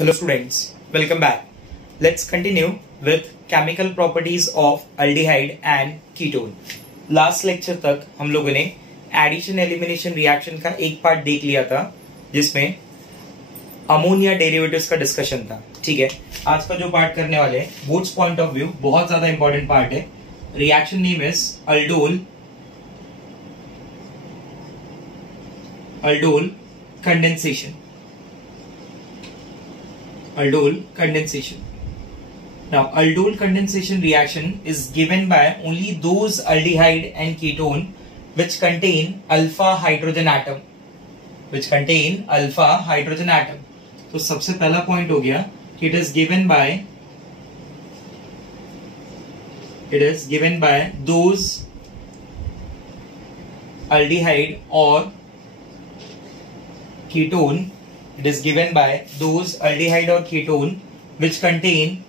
Hello students, welcome back. Let's continue with chemical properties of aldehyde and ketone. Last lecture तक हम लोगों ने addition elimination reaction का एक पार्ट देख लिया था जिसमें अमोनिया डेरिवेटिव्स का डिस्कशन था. ठीक है, आज का जो पार्ट करने वाले हैं बोथ्स पॉइंट ऑफ व्यू बहुत ज्यादा इंपॉर्टेंट पार्ट है. Reaction name is aldol condensation. Aldol condensation. Now, aldol condensation reaction is given by only those aldehyde and ketone which contain alpha hydrogen atom. तो सबसे पहला पॉइंट हो गया कि it is given by those aldehyde or ketone. It is given by those aldehyde or ketone which contain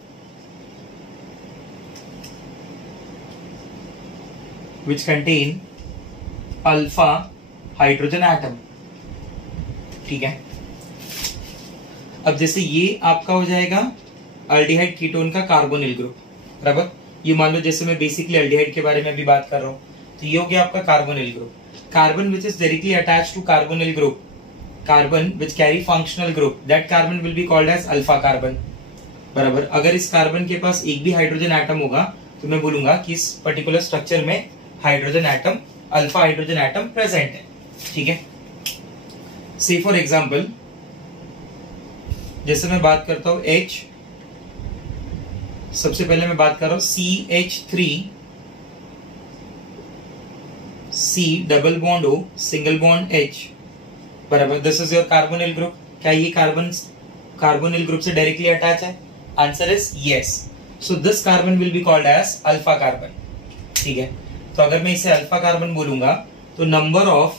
alpha hydrogen atom. ठीक है, अब जैसे ये आपका हो जाएगा अल्डिहाइड कीटोन का कार्बोनिल ग्रुप. बराबर, ये मान लो जैसे मैं बेसिकली अल्डिहाइड के बारे में भी बात कर रहा हूं तो ये हो गया आपका carbonyl group. Carbon which is directly attached to carbonyl group, carbon which carry functional group, that carbon will be called as alpha carbon. बराबर, अगर इस कार्बन के पास एक भी हाइड्रोजन एटम होगा तो मैं बोलूंगा कि इस पर्टिकुलर स्ट्रक्चर में hydrogen atom, alpha hydrogen atom present है. ठीक है, सी फॉर एग्जाम्पल जैसे मैं बात करता हूं H, सबसे पहले मैं बात कर रहा हूं CH3 C double bond O single bond H. बराबर, this is your carbonyl group. क्या ये कार्बोनिल ग्रुप से डायरेक्टली अटैच है? Answer is yes. So this carbon will be called as alpha carbon. ठीक है, तो अगर मैं इसे अल्फा कार्बन बोलूंगा तो number of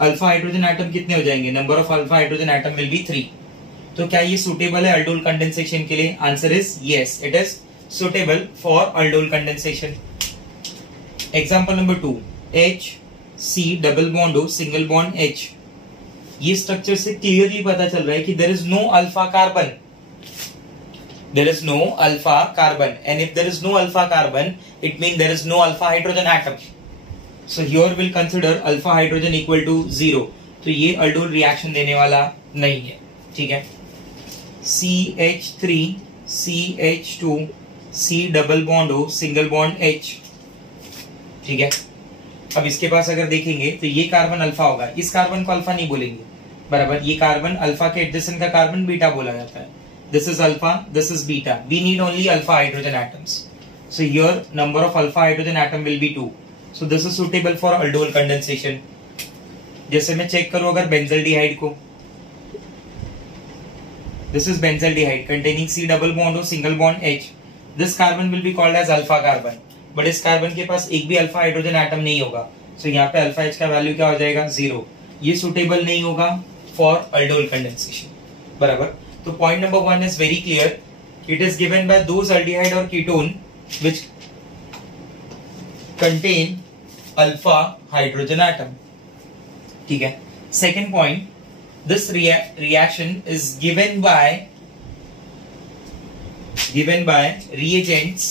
alpha hydrogen atom कितने हो जाएंगे? Number of alpha hydrogen atom will be 3. तो क्या ये सुटेबल है अल्डोल कंडेंसेशन के लिए? Answer is yes, it is suitable for aldol condensation. Example number 2, H C double bond O single bond H. ये स्ट्रक्चर से क्लियरली पता चल रहा है कि there is no alpha carbon. There is no alpha carbon, and if there is no alpha carbon, it means there is no alpha hydrogen atom. So here we'll consider alpha hydrogen equal to 0. तो ये aldol reaction देने वाला नहीं है. ठीक है, CH3 CH2 C double bond O single bond H. ठीक है, अब इसके पास अगर देखेंगे तो ये कार्बन अल्फा होगा, इस कार्बन को अल्फा नहीं बोलेंगे. बराबर, ये कार्बन अल्फा के एडजेसेंट का कार्बन बीटा बोला जाता है. This is alpha, this is beta. We need only alpha hydrogen atoms. So here number of alpha hydrogen atom will be 2. So this is suitable for aldol condensation. जैसे मैं check करूं अगर benzaldehyde को, this is benzaldehyde containing C double bond O single bond H. This carbon will be called as alpha carbon. But इस carbon के पास एक भी alpha hydrogen atom नहीं होगा. So यहाँ पे अल्फा H का वैल्यू क्या हो जाएगा? 0. ये सुटेबल नहीं होगा फॉर aldol condensation. बराबर, तो point number 1 is very clear. It is given by those aldehyde और ketone which contain alpha hydrogen atom. ठीक है, second point, this reaction is given by reagents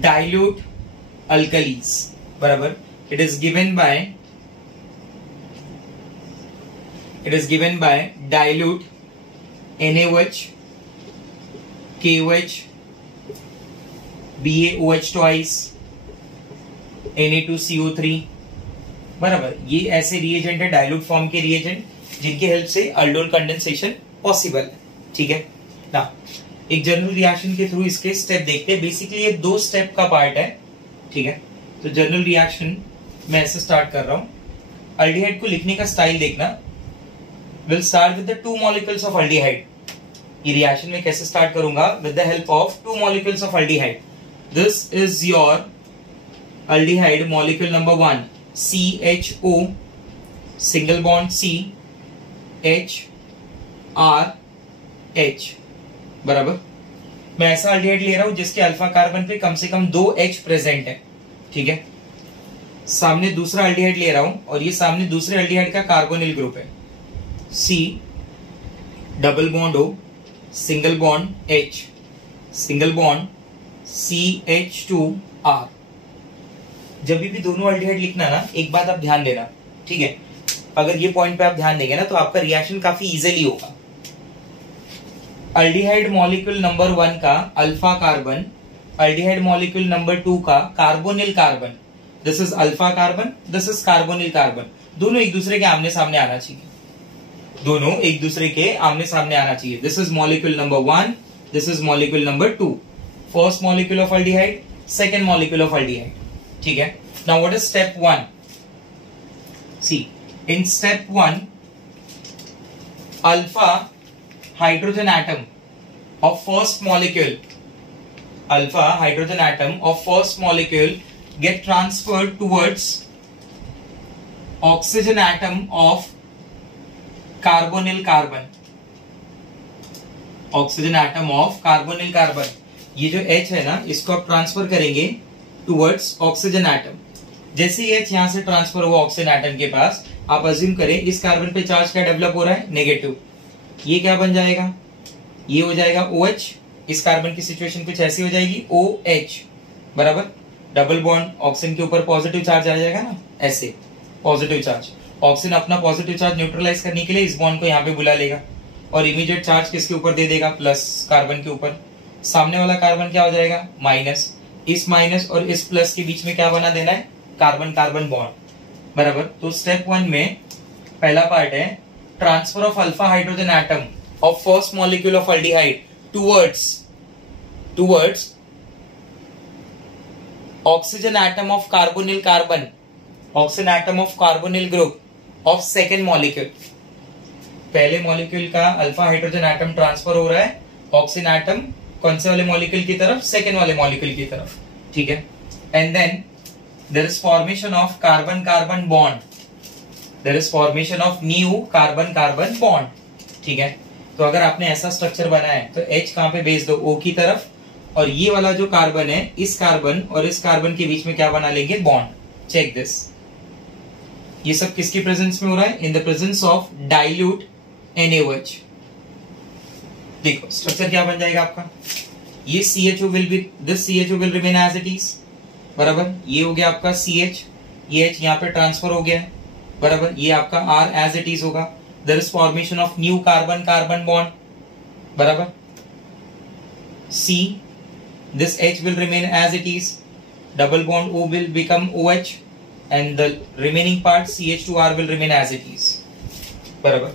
dilute alkalis. बराबर, it is given by dilute NaOH, KOH, BaOH twice, Na2CO3. बराबर, ये ऐसे reagent है, dilute form के reagent जिनकी हेल्प से अल्डोल कंडेंसेशन पॉसिबल है. ठीक है ना, एक जनरल रिएक्शन के थ्रू इसके स्टेप देखते हैं. बेसिकली ये 2 स्टेप का पार्ट है. ठीक है, तो जनरल रिएक्शन मैं ऐसे स्टार्ट कर रहा हूं. अल्डिहाइड को लिखने का स्टाइल देखना. We'll start with the 2 molecules of aldehyde. ये रिएक्शन में कैसे स्टार्ट करूंगा? With the help of 2 molecules of aldehyde. This is your aldehyde molecule number 1, CHO single bond C H R H. बराबर, मैं ऐसा aldehyde ले रहा हूं जिसके अल्फा कार्बन पे कम से कम 2 H प्रेजेंट है. ठीक है, सामने दूसरा अल्डिहाइड ले रहा हूं और ये सामने दूसरे अल्डिहाइड का कार्बोनिल ग्रुप है. C double bond O single bond H, single bond CH2R। जब भी दोनों अल्डिहाइड लिखना ना, एक बात आप ध्यान देना, ठीक है? अगर ये पॉइंट पे आप ध्यान देंगे ना तो आपका रिएक्शन काफी इजीली होगा। अल्डिहाइड मॉलिक्यूल नंबर 1 का alpha carbon, aldehyde molecule number 2 का carbonyl carbon, this is alpha carbon, this is carbonyl carbon, दोनों एक दूसरे के आमने सामने आना चाहिए, दोनों एक दूसरे के आमने सामने आना चाहिए। This is molecule number 1, this is molecule number 2, first molecule of aldehyde, second molecule of aldehyde, ठीक है? Now what is step 1? See, in step 1, alpha hydrogen atom of first molecule, alpha hydrogen atom of first molecule get transferred towards oxygen atom of carbonyl carbon, oxygen atom of carbonyl carbon। ये जो H है ना, इसको आप transfer करेंगे towards oxygen atom। जैसे H यहां से ट्रांसफर हुआ ऑक्सीजन एटम के पास, आप अज्यूम करें इस कार्बन पे चार्ज क्या डेवलप हो रहा है? नेगेटिव। ये क्या बन जाएगा? ये हो जाएगा OH। इस कार्बन की सिचुएशन कुछ ऐसी हो जाएगी, OH बराबर, डबल बॉन्ड ऑक्सीजन के ऊपर पॉजिटिव चार्ज आ जाएगा ना, ऐसे पॉजिटिव चार्ज। ऑक्सीजन अपना पॉजिटिव चार्ज न्यूट्रलाइज करने के लिए इस बॉन्ड को यहाँ पे बुला लेगा और इमीडिएट चार्ज किसके ऊपर दे देगा? प्लस कार्बन के ऊपर। सामने वाला कार्बन क्या हो जाएगा? माइनस। इस माइनस और इस प्लस के बीच में क्या बना देना है? कार्बन कार्बन बॉन्ड बराबर। तो स्टेप 1 में पहला पार्ट है transfer of alpha hydrogen atom of first molecule of aldehyde towards oxygen atom of carbonyl carbon, oxygen atom of carbonyl group of second molecule. पहले मॉलिक्यूल का अल्फा हाइड्रोजन एटम ट्रांसफर हो रहा है oxygen atom कौन से वाले molecule की तरफ? सेकेंड वाले मॉलिक्यूल की तरफ, ठीक है? And then there is formation of carbon carbon bond, there is formation of new carbon carbon bond, ठीक है? तो अगर आपने ऐसा स्ट्रक्चर बनाया है तो H कहां पे भेज दो? O की तरफ, और ये वाला जो कार्बन है, इस कार्बन और इस कार्बन के बीच में क्या बना लेंगे? बॉन्ड। चेक दिस, ये सब किसकी प्रेजेंस में हो रहा है? इन the presence of dilute NaOH। देखो स्ट्रक्चर क्या बन जाएगा आपका, ये CHO will be, this CHO will remain as it is बराबर। ये हो गया आपका CH, ये H यहाँ पे ट्रांसफर हो गया है बराबर। ये आपका R एज इट इज होगा। There is formation of new carbon carbon bond बराबर। C, this H will remain as it is, double bond O will become OH and the remaining part CH2R will remain as it is बराबर।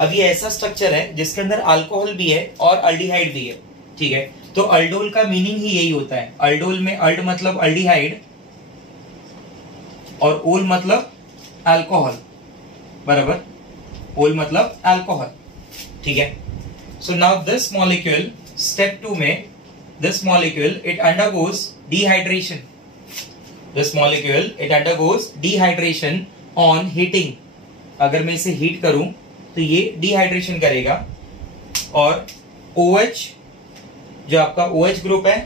अब ये ऐसा structure है जिसके अंदर alcohol भी है और अल्डिहाइड भी है, ठीक है? तो अल्डोल का मीनिंग ही यही होता है। अल्डोल में अल्ड मतलब अल्डिहाइड और ओल मतलब अल्कोहल बराबर। ओल मतलब अल्कोहल, ठीक है? So now this molecule, step 2 में this molecule it undergoes dehydration, this molecule it undergoes dehydration on heating. अगर मैं इसे हीट करूं तो ये डिहाइड्रेशन करेगा और OH जो आपका OH ग्रुप है,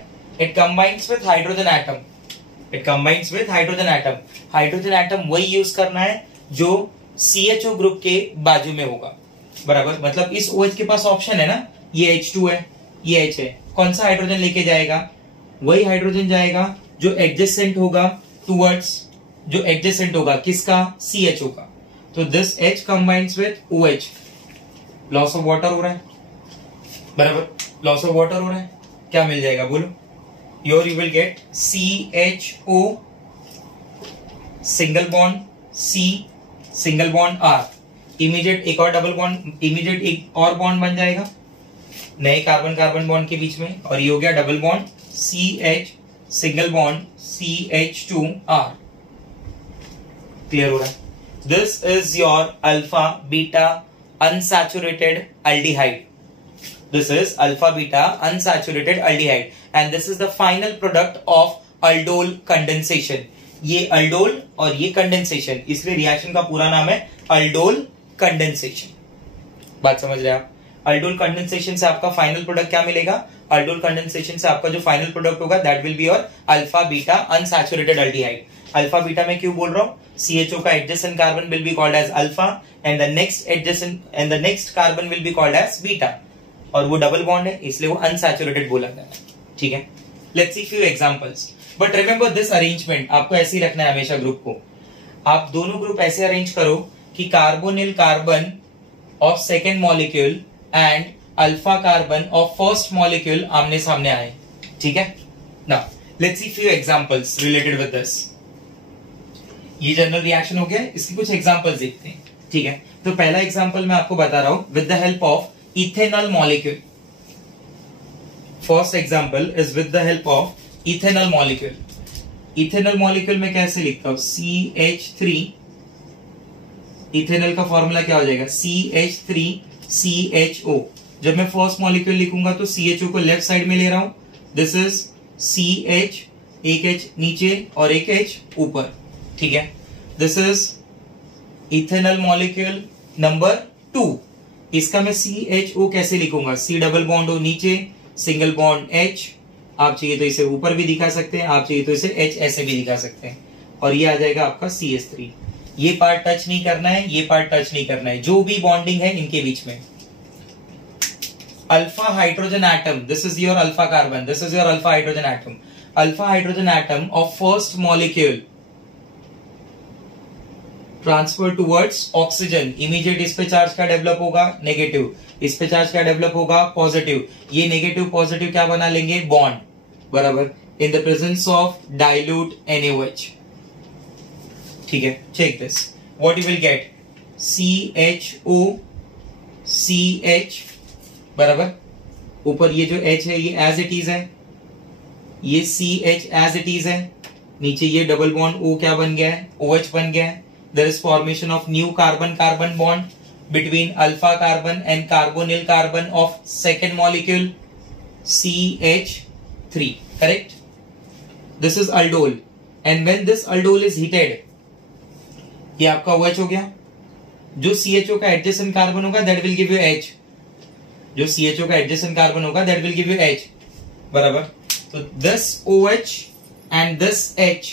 it combines with hydrogen atom, it combines with hydrogen atom. Hydrogen atom वही यूज करना है जो CHO ग्रुप के बाजू में होगा बराबर। मतलब इस OH के पास ऑप्शन है ना, ये H2 है, ये H है, कौन सा हाइड्रोजन लेके जाएगा? वही हाइड्रोजन जाएगा जो एडजेसेंट होगा टुवर्ड्स, जो एडजेसेंट होगा किसका? CHO का। तो this H combines with OH, loss of water हो रहा है बराबर, लॉस ऑफ वाटर हो रहा है। क्या मिल जाएगा बोलो? Your you will get CHO single bond C single bond R, immediate एक और डबल बॉन्ड, इमीडिएट एक और बॉन्ड बन जाएगा नए कार्बन कार्बन बॉन्ड के बीच में, और ये हो गया double bond CH single bond CH2R। Clear हो रहा है? This is your alpha beta unsaturated aldehyde. This is alpha beta unsaturated aldehyde and this is the final product of aldol condensation. ये aldol और ये condensation, इसलिए reaction का पूरा नाम है aldol condensation। बात समझ रहे हैं आप? aldol condensation से आपका फाइनल प्रोडक्ट क्या मिलेगा? aldol condensation से आपका जो फाइनल प्रोडक्ट होगा that will be your alpha beta unsaturated aldehyde. Alpha beta में क्यों बोल रहा हूं? CHO का adjacent carbon will be called as alpha and the next adjacent and the next carbon will be called as beta. और वो double bond है इसलिए वो अनसैचुरेटेड बोला गया है। ठीक है, let's see few examples, but remember this arrangement आपको ऐसे ही रखना है हमेशा। ग्रुप को आप दोनों ग्रुप ऐसे अरेंज करो कि carbonyl carbon of second molecule and alpha carbon of first molecule आमने सामने आए। ठीक है, now let's see few examples related with this. ये जनरल रिएक्शन हो गया, इसकी कुछ एग्जांपल्स देखते हैं। ठीक है, तो पहला एग्जांपल मैं आपको बता रहा हूं with the help of ethanol molecule. First example is with the help of ethanol molecule. Ethanol molecule में कैसे लिखता हूं, CH3, इथेनॉल का फॉर्मूला क्या हो जाएगा, CH3CHO। जब मैं फर्स्ट मॉलिक्यूल लिखूंगा तो CHO को लेफ्ट साइड में ले रहा हूं, दिस इज CH, एक H नीचे और एक H ऊपर। ठीक है, this is ethanol molecule number 2। इसका मैं CHO कैसे लिखूंगा, C डबल बॉन्ड O नीचे, सिंगल बॉन्ड H, आप चाहिए तो इसे ऊपर भी दिखा सकते हैं, आप चाहिए तो इसे H ऐसे भी दिखा सकते हैं, और ये आ जाएगा आपका CH3। ये पार्ट टच नहीं करना है, ये पार्ट टच नहीं करना है, जो भी बॉन्डिंग है इनके बीच में। Alpha hydrogen atom, this is your alpha carbon, this is your alpha hydrogen atom. Alpha hydrogen atom of first molecule transfer towards oxygen, immediate इस पे चार्ज क्या डेवलप होगा, नेगेटिव, इस पे चार्ज क्या डेवलप होगा, पॉजिटिव। ये नेगेटिव पॉजिटिव क्या बना लेंगे, बॉन्ड, बराबर, in the presence of dilute NaOH। ठीक है, check this, what you will get, CHO CH, बराबर, ऊपर ये जो H है ये एज इट इज है, ये CH एज इट इज है, नीचे ये डबल बॉन्ड O क्या बन गया है, OH बन गया है। There is formation of new carbon-carbon bond between alpha carbon and carbonyl carbon of second molecule CH3. Correct? This is aldol, and when this aldol is heated, ये आपका OH हो गया। जो CHO का adjacent carbon होगा that will give you H, जो CHO का adjacent carbon होगा that will give you H, बराबर। तो this OH and this H,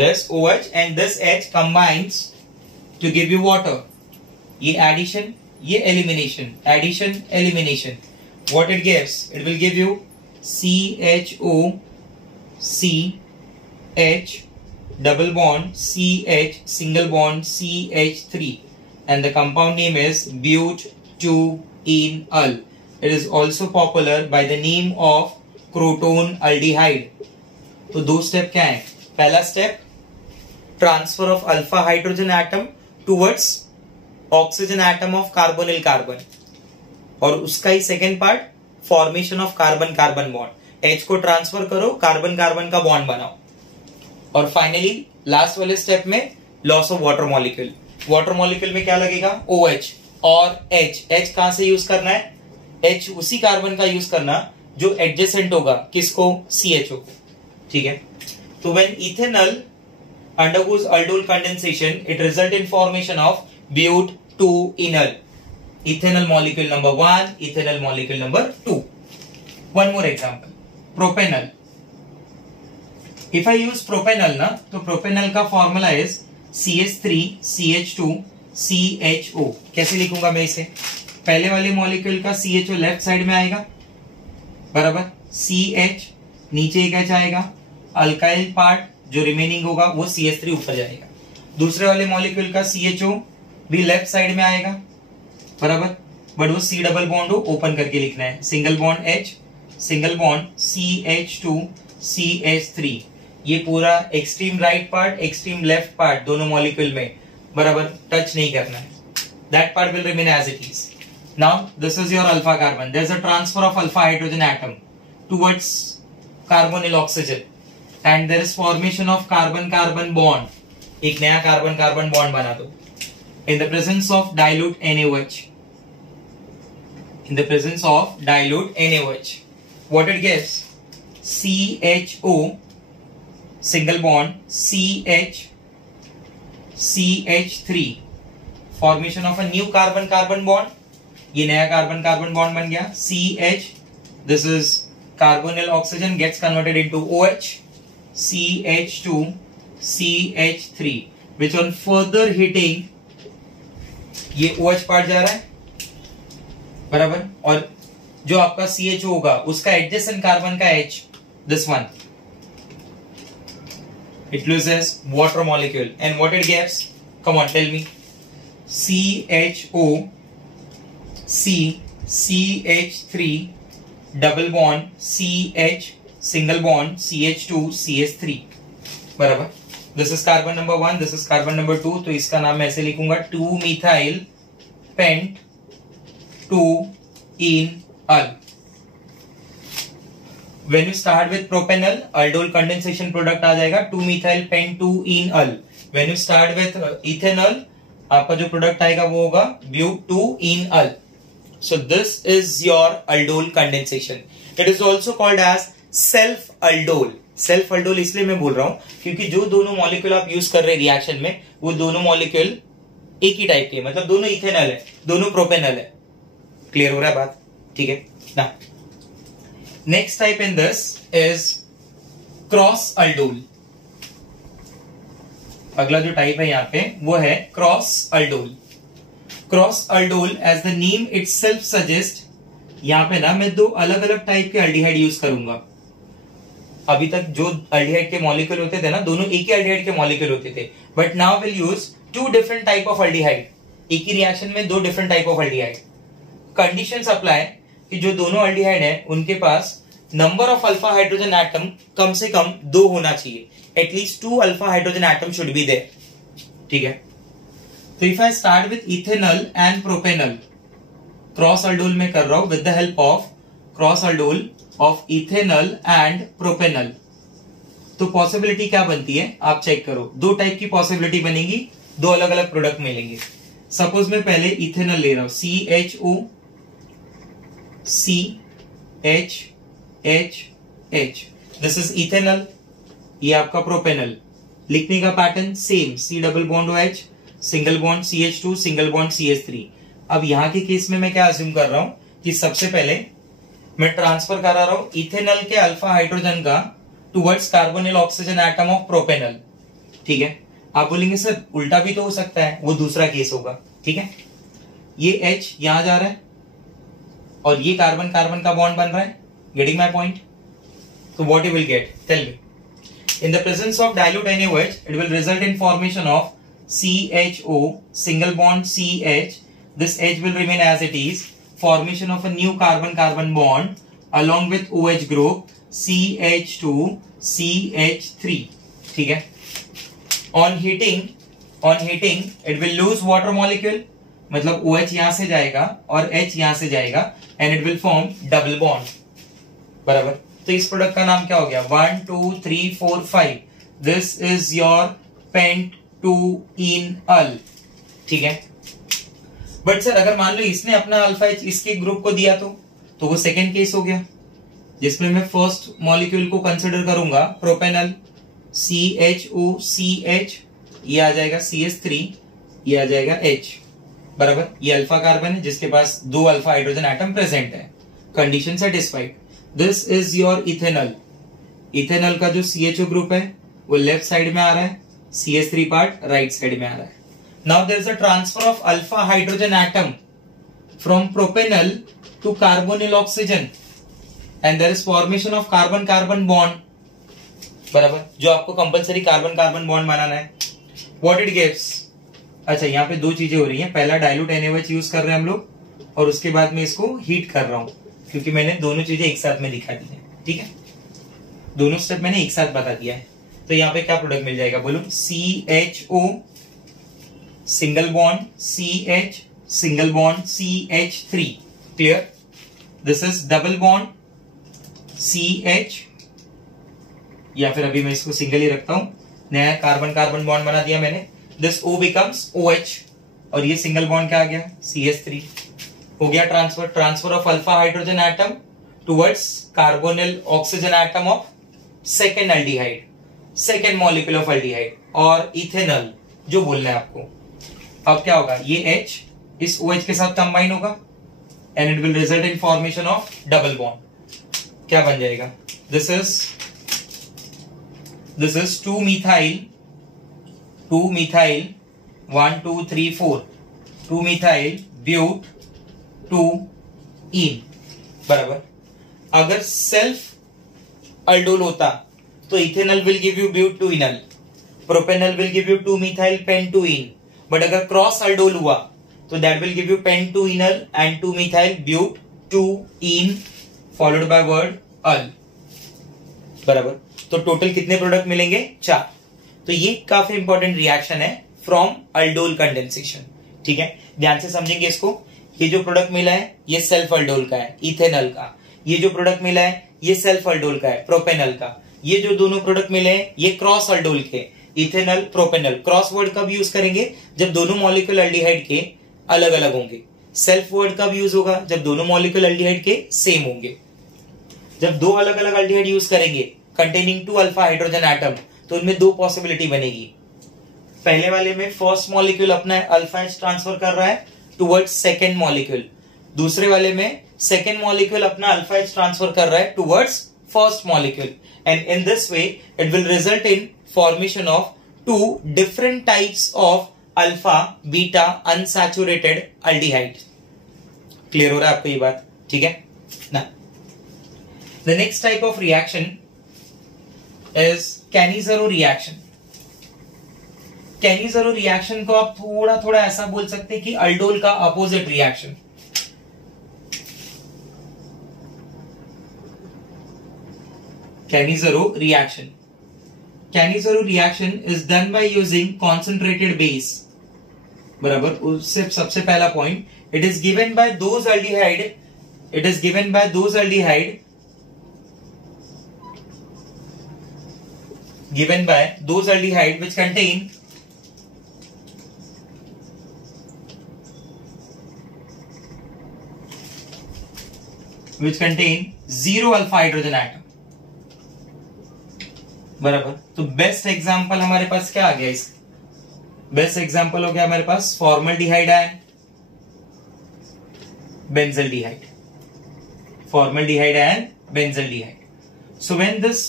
this OH and this H combines to give you water. ये addition, ये elimination, addition, elimination. What it gives? It will give you CHO, CH, double bond, CH, single bond, CH3, and the compound name is but2-enol. It is also popular by the name of croton aldehyde. तो दो step क्या है, पहला step transfer of alpha hydrogen atom towards oxygen atom of carbonyl carbon, और उसका ही second part formation of carbon carbon bond. H को transfer करो, कार्बन कार्बन का बॉन्ड बनाओ, और फाइनली लास्ट वाले स्टेप में loss of water molecule. Water molecule में क्या लगेगा, OH और H। H कहां से यूज करना है, H उसी कार्बन का यूज करना जो एडजेसेंट होगा, किसको, CHO। ठीक है, तो when ethanol undergoes aldol condensation, it result in formation of but2-enol. Ethanol molecule number 1, ethanol molecule number 2. One more example, propanol. If I use propanol ना, तो propanol का formula is CH3CH2CHO। कैसे लिखूंगा मैं इसे, पहले वाले मॉलिक्यूल का CHO लेफ्ट साइड में आएगा, बराबर, CH नीचे एक H आएगा, अल्काइल पार्ट जो रिमेनिंग होगा वो CH3 ऊपर जाएगा। दूसरे वाले मॉलिक्यूल का CHO भी लेफ्ट साइड में आएगा, बराबर, बट वो C डबल बॉन्ड ओपन करके लिखना है, single bond H, single bond CH2 CH3। ये पूरा extreme right part, extreme left part दोनों मॉलिक्यूल में, बराबर, टच नहीं करना है, that part will remain as it is. Now this is your alpha carbon, there is a transfer of alpha hydrogen atom towards carbonyl oxygen, and there is formation of carbon carbon bond, एक नया carbon carbon bond बना दो, in the presence of dilute NaOH, in the presence of dilute NaOH, what it gives, CHO single bond CH CH3, formation of a new carbon carbon bond, ये नया carbon carbon bond बन गया, CH, this is carbonyl oxygen gets converted into OH, CH2 CH3, which on further heating ये OH part जा रहा है, बराबर, और जो आपका CH होगा उसका एडजेसेंट कार्बन का H, this one, it loses water molecule and what it gives, come on tell me, CHO C CH3 double bond CH single bond CH2 CH3, बराबर. This is carbon number 1, this is carbon number 2, तो इसका नाम मैं ऐसे लिखूंगा 2 methyl pent 2 enal. When you start with propanol, aldol condensation product आ जाएगा 2 methyl pen 2 enal. When you start with ethanol, आपका जो प्रोडक्ट आएगा वो होगा but 2 enal. So this is your aldol condensation. It is also called as self aldol. Self aldol इसलिए मैं बोल रहा हूं क्योंकि जो दोनों मॉलिक्यूल आप यूज कर रहे हैं रिएक्शन में, वो दोनों मॉलिक्यूल एक ही टाइप के, मतलब दोनों इथेनॉल है, दोनों प्रोपेनॉल है. क्लियर हो रहा है बात? ठीक है ना. Next type in this is cross aldol. अगला जो टाइप है यहां पे वो है cross aldol. Cross aldol as the name itself suggest, यहां पे ना मैं दो अलग अलग टाइप के अल्डिहाइड यूज करूंगा. अभी तक जो अल्डिहाइड के मॉलिक्यूल होते थे ना, दोनों एक ही अल्डिहाइड के मॉलिक्यूल होते थे, but now will use two different type of aldehyde. एक ही रिएक्शन में दो different type of aldehyde. Conditions apply कि जो दोनों अल्डिहाइड हैं उनके पास number of alpha hydrogen atom कम से कम 2 होना चाहिए. At least 2 alpha hydrogen atom should be there. ठीक है. तो if I start with ethanol and propanol, cross aldol में कर रहा हूं with the help of cross aldol of ethanol and propanol. तो पॉसिबिलिटी क्या बनती है आप चेक करो. दो टाइप की पॉसिबिलिटी बनेगी, दो अलग अलग प्रोडक्ट मिलेंगे. सपोज मैं पहले इथेनॉल ले रहा हूं, CHO CHHH, this is ethanol, ये आपका प्रोपेनॉल. लिखने का pattern same, C double bond OH single bond CH2 single bond CH3. अब यहां के केस में मैं क्या अज्यूम कर रहा हूं कि सबसे पहले मैं ट्रांसफर करा रहा हूं इथेनॉल के अल्फा हाइड्रोजन का towards carbonyl oxygen atom of propanol. ठीक है. आप बोलेंगे सर उल्टा भी तो हो सकता है, वो दूसरा केस होगा. ठीक है. ये H यहां जा रहा है और ये कार्बन कार्बन का बॉन्ड बन रहा है. Getting my point? तो what you will get, tell me. In the presence of dilute NaOH, it will result in formation of CHO single bond CH. This H will remain as it is. Formation of a new carbon-carbon bond along with OH group CH2 CH3. ठीक है. On heating it will lose water molecule, मतलब OH यहां से जाएगा और H यहां से जाएगा and it will form double bond. बराबर. तो इस प्रोडक्ट का नाम क्या हो गया? 1 2 3 4 5. This is your pent 2 in अल. ठीक है. बट सर अगर मान लो इसने अपना अल्फा H इसके ग्रुप को दिया तो वो सेकेंड केस हो गया, जिसमें मैं फर्स्ट मॉलिक्यूल को कंसिडर करूंगा प्रोपेनॉल, CHOCH, ये आ जाएगा CH3, ये आ जाएगा H. बराबर. ये अल्फा कार्बन है जिसके पास 2 अल्फा हाइड्रोजन एटम प्रेजेंट है. Condition satisfied. This is your ethanol. Ethanol का जो CHO ग्रुप है वो लेफ्ट साइड में आ रहा है, CH3 पार्ट राइट साइड में आ रहा है. Now there is a transfer of alpha hydrogen atom from propanol to carbonyl oxygen and there is formation of carbon-carbon bond. बराबर. जो आपको कंपलसरी कार्बन-कार्बन बॉन्ड बनाना है. What it gives? अच्छा, यहाँ पे दो चीजें हो रही हैं. पहला डाइल्यूट NaOH यूज कर रहे हैं हम लोग और उसके बाद में इसको हीट कर रहा हूं क्योंकि मैंने दोनों चीजें एक साथ में दिखा दी है. ठीक है. दोनों स्टेप मैंने एक साथ बता दिया है. तो यहाँ पे क्या प्रोडक्ट मिल जाएगा बोलो? CHO single bond CH single bond CH3. Clear? This is double bond CH, या फिर अभी मैं इसको सिंगल ही रखता हूं. नया कार्बन कार्बन बॉन्ड बना दिया मैंने. दिस O बिकम्स OH और ये सिंगल बॉन्ड क्या आ गया? CH3. हो गया transfer of alpha hydrogen atom towards carbonyl oxygen atom of second aldehyde, second molecule of aldehyde और इथेनॉल जो बोलना है आपको. अब क्या होगा? ये H इस OH के साथ कंबाइन होगा and it will result in formation of double bond. क्या बन जाएगा? This is 2 methyl 1 2 3 4 2 methyl but 2 ene, बराबर। अगर सेल्फ अल्डोल होता तो ethanol will give you butanol, propanol will give you 2-methyl pent-2-ene, but अगर क्रॉस अल्डोल हुआ तो that will give you pent-2-enol and 2-methyl but-2-ene followed by word al, बराबर। तो total कितने प्रोडक्ट मिलेंगे? 4। तो ये काफी इंपॉर्टेंट रिएक्शन है फ्रॉम अल्डोल कंडेंसेशन, ठीक है, ध्यान से समझेंगे इसको। ये जो प्रोडक्ट मिला है ये सेल्फ अल्डोल का है, इथेनॉल का। ये जो प्रोडक्ट मिला है ये सेल्फ अल्डोल का है, प्रोपेनॉल का। ये जो दोनों प्रोडक्ट मिले हैं ये क्रॉस अल्डोल के, इथेनॉल प्रोपेनॉल। क्रॉस वर्ड कब यूज करेंगे? जब दोनों मॉलिक्यूल अल्डिहाइड के अलग अलग होंगे। सेल्फ वर्ड कब यूज होगा? जब दोनों मॉलिक्यूल अल्डिहाइड के सेम होंगे। जब दो अलग अलग अल्डिहाइड यूज करेंगे कंटेनिंग 2 अल्फा हाइड्रोजन एटम, तो इनमें 2 पॉसिबिलिटी बनेगी। पहले वाले में फर्स्ट मॉलिक्यूल अपना अल्फा एच ट्रांसफर कर रहा है टुवर्ड्स सेकेंड मॉलिक्यूल, दूसरे वाले में सेकेंड मॉलिक्यूल अपना अल्फा एच ट्रांसफर कर रहा है towards first molecule, and in this way it will result in formation of 2 different types of alpha beta unsaturated aldehyde. Clear हो रहा है आपको ये बात? ठीक है ना। The next type of reaction is Cannizzaro reaction. Cannizzaro reaction को आप थोड़ा थोड़ा ऐसा बोल सकते हैं कि अल्डोल का opposite reaction. Cannizzaro reaction, Cannizzaro reaction is done by using concentrated base, बराबर। उससे सबसे पहला point, it is given by those aldehyde, it is given by those aldehyde given by those aldehyde which contain zero alpha hydrogen atom, बराबर। तो best example हमारे पास क्या आ गया? इस बेस्ट एग्जांपल हो गया हमारे पास formaldehyde and benzaldehyde, formaldehyde and benzaldehyde. So when this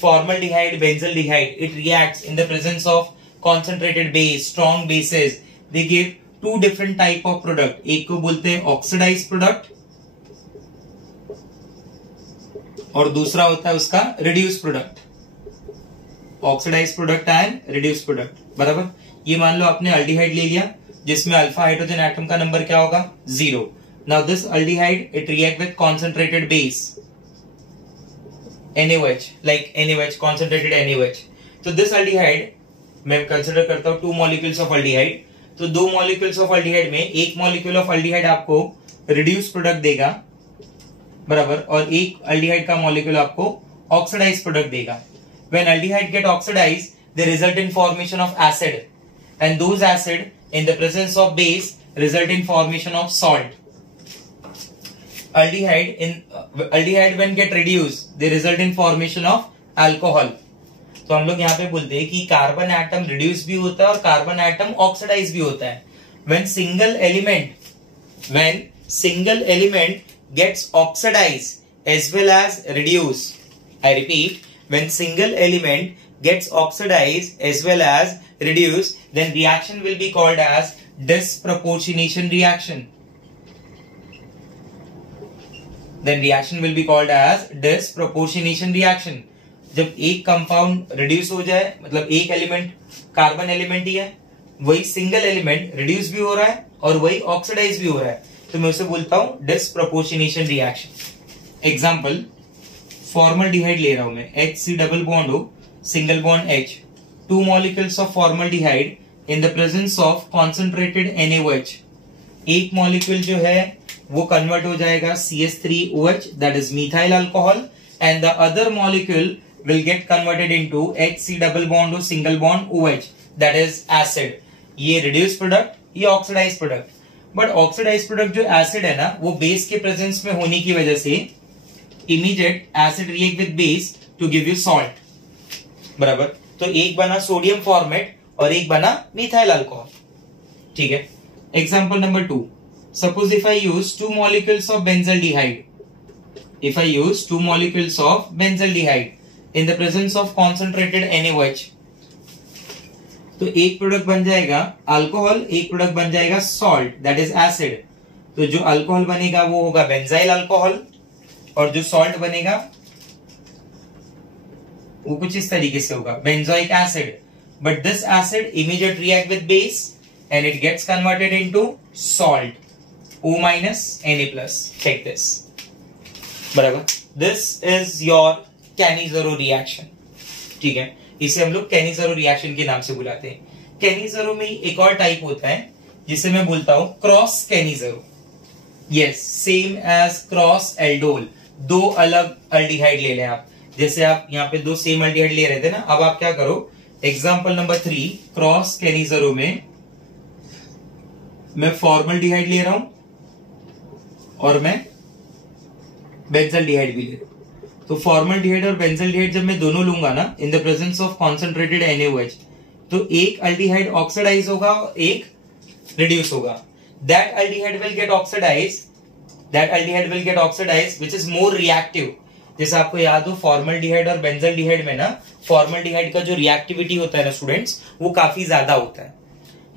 formaldehyde, benzaldehyde, it reacts in the presence of concentrated base, strong bases, they give 2 different type of product. एक को बोलते हैं oxidized product और दूसरा होता है उसका reduced product, oxidized product and reduced product, बराबर। ये मान लो आपने aldehyde ले लिया जिसमें अल्फा हाइड्रोजन एटम का नंबर क्या होगा? 0। Now this aldehyde it react with concentrated base NaOH, like NaOH, concentrated NaOH. तो this aldehyde मैं कंसिडर करता हूं 2 molecules of aldehyde, तो 2 molecules of aldehyde में एक molecule of aldehyde आपको reduced product देगा, बराबर, और एक aldehyde का molecule आपको oxidized product देगा। When aldehyde get oxidized, they result in formation of acid, and those acid in the presence of base result in formation of salt. Aldehyde when get reduced, they result in formation of alcohol. तो हम लोग यहाँ पे बोलते हैं कि carbon atom reduce भी होता है और कार्बन एटम ऑक्सीडाइज भी होता है। When single element gets oxidized as well as reduced, I repeat, when single element gets oxidized as well as reduced, then reaction will be called as disproportionation reaction. Then reaction will be called as disproportionation reaction. जब एक compound reduce हो जाए, मतलब एक element carbon element ही है, वही single element reduce भी हो रहा है और वही ऑक्सीडाइज भी हो रहा है, तो मैं उसे बोलता हूं डिसप्रोपोर्शनेशन रिएक्शन। एग्जांपल, फॉर्मल्डिहाइड ले रहा हूं मैं, HC डबल बॉन्ड हो, single bond H, 2 molecules of formaldehyde in the presence of concentrated NaOH। एक मॉलिक्यूल जो है वो कन्वर्ट हो जाएगा CH3OH, that is methyl alcohol, and the other molecule will get converted into HC double bond or single bond OH, that is acid। ये reduced product, ये oxidized product। But oxidized product जो acid है ना, वो base के presence में होने की वजह से immediate acid react with base to give you salt, बराबर। तो एक बना सोडियम फॉर्मेट और एक बना मिथाइल अल्कोहल, ठीक है। Example number 2, suppose if I use 2 molecules of benzaldehyde, if I use 2 molecules of benzaldehyde in the presence of concentrated NaOH, तो एक प्रोडक्ट बन जाएगा अल्कोहल, एक प्रोडक्ट बन जाएगा सॉल्ट, दैट इज एसिड। तो जो अल्कोहल बनेगा वो होगा बेंजाइल अल्कोहल, और जो सॉल्ट बनेगा वो कुछ इस तरीके से होगा, benzoic acid. But this acid immediate react with base and it gets converted into salt, O minus Na+. Check this. बराबर. This is your Cannizzaro reaction. ठीक है, इसे हम लोग Cannizzaro reaction के नाम से बुलाते हैं. Cannizzaro में एक और टाइप होता है जिसे मैं बोलता हूं cross Cannizzaro. Yes, same as cross aldol. दो अलग अल्डिहाइड ले लें आप. जैसे आप यहाँ पे दो सेम अल्डिहाइड ले रहे थे ना, अब आप क्या करो, एग्जाम्पल नंबर 3 क्रॉस Cannizzaro में मैं फॉर्मल्डिहाइड ले रहा हूं और मैं बेंजल्डिहाइड भी ले रहा हूं. तो फॉर्मल्डिहाइड और बेंजल्डिहाइड जब मैं दोनों लूंगा ना इन the presence of concentrated NaOH, तो एक अल्डिहाइड ऑक्सीडाइज होगा और एक रिड्यूस होगा. That aldehyde will get oxidise which is more reactive. जैसे आपको याद हो फॉर्मल्डिहाइड और बेंजल्डिहाइड में ना, फॉर्मल्डिहाइड का जो रिएक्टिविटी होता है ना स्टूडेंट्स, वो काफी ज्यादा होता है.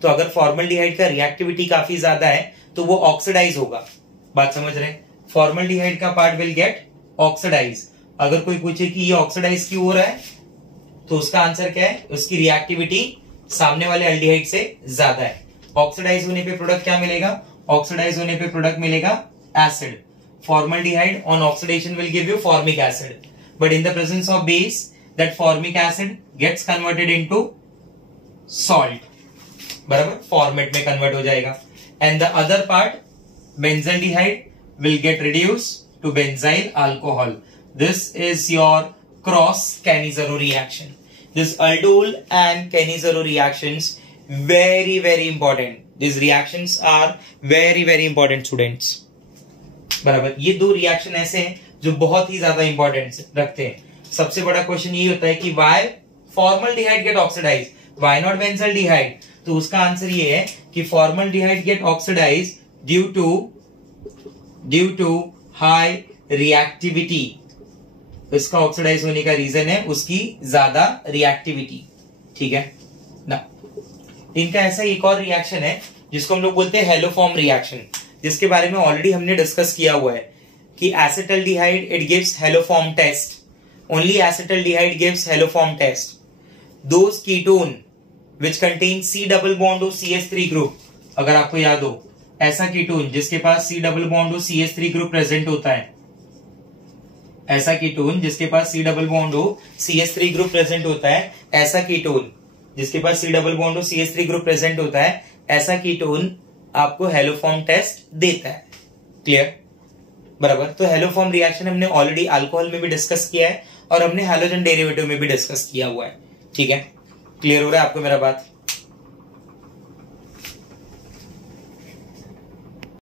तो अगर फॉर्मल्डिहाइड का रिएक्टिविटी काफी ज्यादा है तो वो ऑक्सीडाइज होगा. बात समझ रहे हैं? फॉर्मल्डिहाइड का पार्ट विल गेट ऑक्सीडाइज. अगर कोई पूछे कि ये ऑक्सीडाइज क्यों हो रहा है, तो उसका आंसर क्या है, उसकी रिएक्टिविटी सामने वाले अल्डिहाइड से ज्यादा है. ऑक्सीडाइज होने पे प्रोडक्ट क्या मिलेगा, ऑक्सीडाइज होने पे प्रोडक्ट मिलेगा acid. Formaldehyde on oxidation will give you formic acid, but in the presence of base that formic acid gets converted into salt. बराबर, फॉर्मेट में कन्वर्ट हो जाएगा. And the other part benzaldehyde will get reduced to benzyl alcohol. This is your cross Cannizzaro reaction. This aldol and Cannizzaro reactions very very important. These reactions are very very important students. बराबर, ये दो reaction ऐसे हैं जो बहुत ही ज्यादा importance रखते हैं. सबसे बड़ा क्वेश्चन ये होता है कि why formaldehyde get oxidized, why not benzaldehyde? तो उसका आंसर ये है कि formaldehyde get oxidized due to high reactivity. इसका ऑक्सीडाइज होने का रीजन है उसकी ज्यादा रिएक्टिविटी. ठीक है ना. इनका ऐसा एक और रिएक्शन है जिसको हम लोग बोलते हैं हेलोफॉर्म रिएक्शन, जिसके बारे में ऑलरेडी हमने डिस्कस किया हुआ है कि acetaldehyde it gives haloform test. Only acetaldehyde gives haloform test. Those ketone which contain C double bond हो CH3 ग्रुप, अगर आपको याद हो, ऐसा कीटोन जिसके पास C डबल बॉन्ड हो CH3 ग्रुप प्रेजेंट होता है, ऐसा कीटोन जिसके पास C डबल बॉन्ड हो CH3 ग्रुप प्रेजेंट होता है, ऐसा कीटोन जिसके पास C डबल बॉन्ड हो CH3 ग्रुप प्रेजेंट होता है, ऐसा कीटोन आपको हेलोफॉर्म टेस्ट देता है. क्लियर? बराबर. तो हेलोफॉर्म रिएक्शन हमने ऑलरेडी अल्कोहल में भी डिस्कस किया है और हमने हैलोजन डेरिवेटिव में भी डिस्कस किया हुआ है. ठीक है, क्लियर हो रहा है आपको मेरा बात?